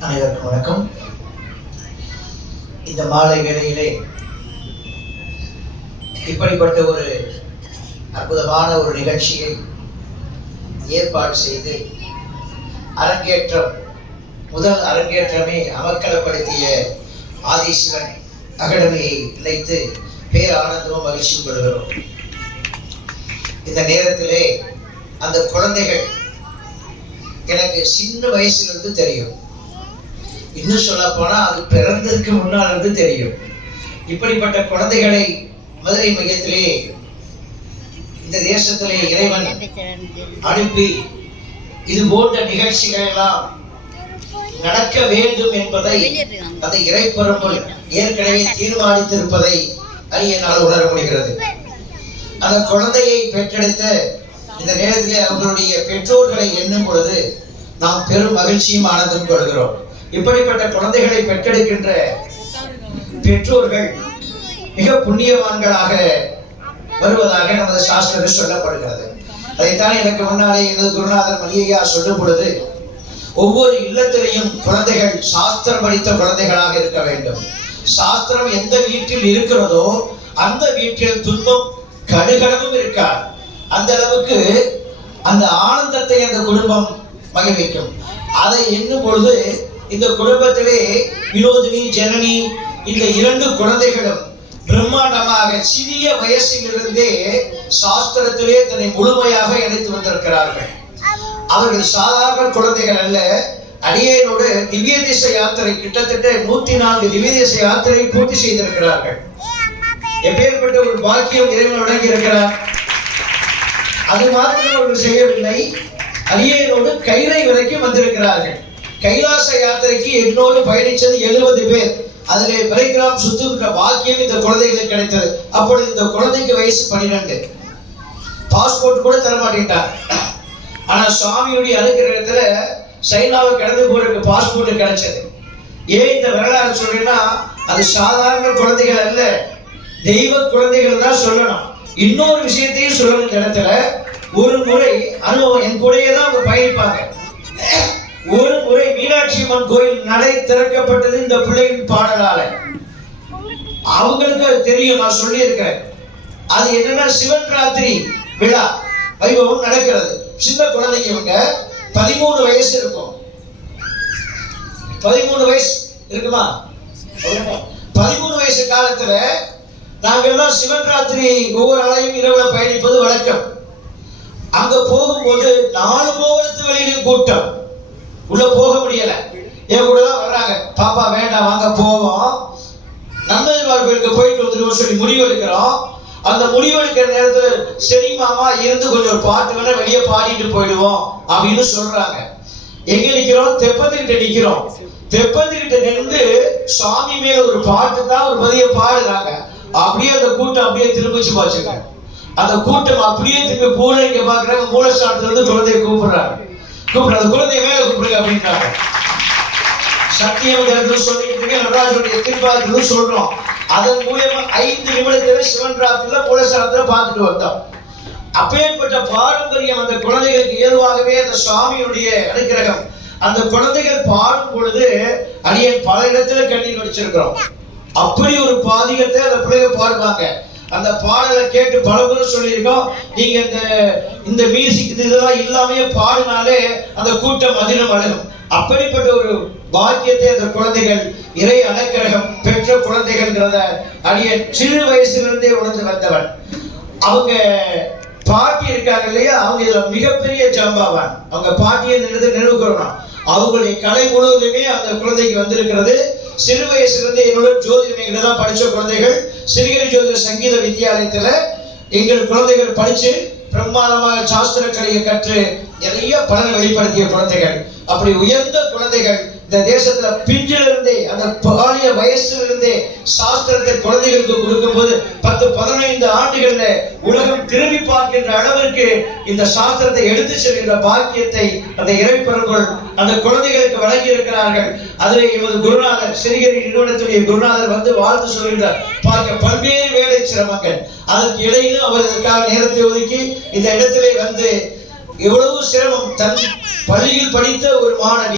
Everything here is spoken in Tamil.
அனைவருக்கும் வணக்கம். இந்த மாலை வேளையிலே இப்படிப்பட்ட ஒரு அற்புதமான ஒரு நிகழ்ச்சியை ஏற்பாடு செய்து அரங்கேற்றம் முதல் அரங்கேற்றமே அமர்க்கலப்படுத்திய ஆதீஸ்வரன் அகாடமியை இணைத்து பேர் ஆனந்தமும் மகிழ்ச்சியும் பெறுகிறோம் இந்த நேரத்திலே அந்த குழந்தைகள் எனக்கு சின்ன வயசுல இருந்து தெரியும். இன்னும் சொல்ல போனா அது பிறந்ததுக்கு முன்னால் இருந்து தெரியும். இப்படிப்பட்ட குழந்தைகளை மதுரை மையத்திலே இந்த தேசத்திலே இறைவன் அனுப்பி இது போன்ற நிகழ்ச்சிகள் எல்லாம் நடக்க வேண்டும் என்பதை அந்த இறைப்பரம்பல் ஏற்கனவே தீர்மானித்திருப்பதை அறிய நான் உணர முடிகிறது. அந்த குழந்தையை பெற்றெடுத்த இந்த நேரத்தில் அவர்களுடைய பெற்றோர்களை எண்ணும் பொழுது நாம் பெரும் மகிழ்ச்சியும் ஆனந்தம் கொள்கிறோம். இப்படிப்பட்ட குழந்தைகளை பெற்றெடுக்கின்ற பெற்றோர்கள் மிக புண்ணியவான்களாக வருவதாக நமது சாஸ்திரத்தில் சொல்லப்படுகிறது. அதைத்தான் எனக்கு முன்னாலே எனது குருநாதர் மல்லிகையா சொல்லும் பொழுது ஒவ்வொரு இல்லத்திலையும் குழந்தைகள் சாஸ்திரம் படித்த குழந்தைகளாக இருக்க வேண்டும். சாஸ்திரம் எந்த வீட்டில் இருக்கிறதோ அந்த வீட்டில் துன்பம் கடுகளவும் இருக்காது. அந்த அளவுக்கு அந்த ஆனந்தத்தை அந்த குடும்பம் மகிழ்விக்கும் அதை எண்ணும் பொழுது இந்த குடும்பத்திலே வினோதினி ஜனனி இந்த இரண்டு குழந்தைகளும் பிரம்மாண்டமாக சிறிய வயசிலிருந்தே சாஸ்திரத்திலே தன்னை முழுமையாக இணைத்து வந்திருக்கிறார்கள். அவர்கள் சாதாரண குழந்தைகள் அல்ல. அடியேனோடு திவ்ய தேச யாத்திரை கிட்டத்தட்ட நூத்தி நான்கு திவ்ய தேச யாத்திரை பூர்த்தி செய்திருக்கிறார்கள். எப்பேற்பட்ட ஒரு பாக்கியம் இறைவன் வழங்கி இருக்கிறார் அது மாத்திரம் அவர்கள் செய்யவில்லை. அடியேனோடு கைலை வரைக்கும் வந்திருக்கிறார்கள். கைலாச யாத்திரைக்கு என்னோடு பயணிச்சது எழுபது பேர். அதில் பிரைகிராம் சுத்துகிற பாக்கியம் இந்த குழந்தைகளுக்கு கிடைத்தது. அப்பொழுது இந்த குழந்தைக்கு வயசு பன்னிரெண்டு பாஸ்போர்ட் கூட தர மாட்டேன்ட்டார் ஆனால் சுவாமியுடைய இடத்துல சைனாவை கடந்து போறதுக்கு பாஸ்போர்ட் கிடைச்சது. ஏன் இந்த வரலாறு சொல்றேன்னா அது சாதாரண குழந்தைகள் அல்ல. தெய்வ குழந்தைகள் தான் சொல்லணும். இன்னொரு விஷயத்தையும் சொல்லணும் இந்த இடத்துல. ஒரு முறை அனுபவம் என் கூடயே தான் அவங்க பயணிப்பாங்க. ஒரு முறை மீனாட்சி அம்மன் கோயில் நடை திறக்கப்பட்டது இந்த பிள்ளையின் பாடலால. அவங்களுக்கு தெரியும் நான் சொல்லியிருக்கிறேன். அது என்னன்னா சிவன் ராத்திரி விழா வைபவம் நடக்கிறது. சின்ன குழந்தைங்க இவங்க பதிமூணு வயசு இருக்கும். பதிமூணு வயசு இருக்குமா? பதிமூணு வயசு காலத்துல நாங்கெல்லாம் சிவன் ராத்திரி ஒவ்வொரு ஆளையும் இரவுல பயணிப்பது வழக்கம். அங்க போகும்போது நாலு கோபுரத்து வெளியிலும் கூட்டம். உள்ள போக முடியல. என் கூட தான் வர்றாங்க. பாப்பா வேண்டாம் வாங்க போவோம். நந்தஜிவார் கோயிலுக்கு போயிட்டு வந்துட்டு சொல்லி முடிவெடுக்கிறோம் அந்த முடிவெடுக்கிற நேரத்துல சரி மாமா இருந்து கொஞ்சம் ஒரு பாட்டு வேணா வெளியே பாடிட்டு போயிடுவோம் அப்படின்னு சொல்றாங்க. எங்க நிக்கிறோம்? தெப்பத்துக்கிட்ட நிக்கிறோம். தெப்பத்துக்கிட்ட நின்று சாமி மேல ஒரு பாட்டு தான் ஒரு பதிய பாடுறாங்க. அப்படியே அந்த கூட்டம் அப்படியே திரும்பிச்சு பாச்சுங்க. அந்த கூட்டம் அப்படியே திரும்பி பூனை இங்க பாக்குறாங்க மூலஸ்தானத்துல இருந்து குழந்தைய கூப்பிடுறாங்க. கூப்பிடுற அந்த குழந்தைய மேல கூப்பிடுங்க அப்படின்றாங்க. சத்தியம் இடத்துல சொல்லிட்டு இருக்கேன். நடராஜனுடைய திருப்பாதத்துல சொல்றோம். அதன் மூலியமா ஐந்து நிமிடத்துல சிவன் ராத்திரில மூலஸ்தானத்துல பார்த்துட்டு வந்தோம். அப்பேற்பட்ட பாரம்பரியம் அந்த குழந்தைகளுக்கு இயல்பாகவே அந்த சுவாமியுடைய அனுக்கிரகம். அந்த குழந்தைகள் பாடும் பொழுது அடியேன் பல இடத்துல கண்ணீர் வச்சிருக்கிறோம் அப்படி ஒரு பாதிகத்தை அந்த பிள்ளைங்க பாடுவாங்க. அந்த பாடலை கேட்டு பல முறை சொல்லியிருக்கோம். நீங்க இந்த இந்த மியூசிக் இது இதெல்லாம் இல்லாமையே பாடினாலே அந்த கூட்டம் அதிலும் அழகும் அப்படிப்பட்ட ஒரு பாக்கியத்தை அந்த குழந்தைகள் இறை அலக்கிரகம் பெற்ற குழந்தைகள்ங்கிறத அடிய சிறு வயசுலேருந்தே உணர்ந்து வந்தவன். அவங்க பாட்டி இருக்காங்க இல்லையா? அவங்க இதுல மிகப்பெரிய ஜம்பாவான். அவங்க பாட்டியை நின்று நினைவு கூறணும். அவங்களுடைய கலை முழுவதுமே அந்த குழந்தைக்கு வந்திருக்கிறது. சிறு வயசுலேருந்து எங்களோட என்னோட ஜோதிடம் தான் படித்த குழந்தைகள். சிறுகிரி ஜோதிட சங்கீத வித்தியாலயத்தில் எங்கள் குழந்தைகள் படித்து பிரம்மாண்டமாக சாஸ்திர கலையை கற்று நிறைய பலனை வெளிப்படுத்திய குழந்தைகள். அப்படி உயர்ந்த குழந்தைகள் இந்த தேசத்துல பிஞ்சிலிருந்தே அந்த பாலிய வயசுல இருந்தே சாஸ்திரத்தை குழந்தைகளுக்கு கொடுக்கும்போது பத்து பதினைந்து ஆண்டுகள்ல உலகம் திரும்பி பார்க்கின்ற அளவிற்கு இந்த சாஸ்திரத்தை எடுத்து செல்கின்ற பாக்கியத்தை அந்த இறைப்பெருங்குள் அந்த குழந்தைகளுக்கு வழங்கி இருக்கிறார்கள் அதில் எமது குருநாதர் சிறுகிரி நிறுவனத்துடைய குருநாதர் வந்து வாழ்த்து சொல்கின்றார் பார்க்க பல்வேறு வேலை சிரமங்கள். அதற்கு இடையிலும் அவர் இதற்காக நேரத்தை ஒதுக்கி இந்த இடத்திலே வந்து எவ்வளவு சிரமம் தன் பள்ளியில் படித்த ஒரு மாணவி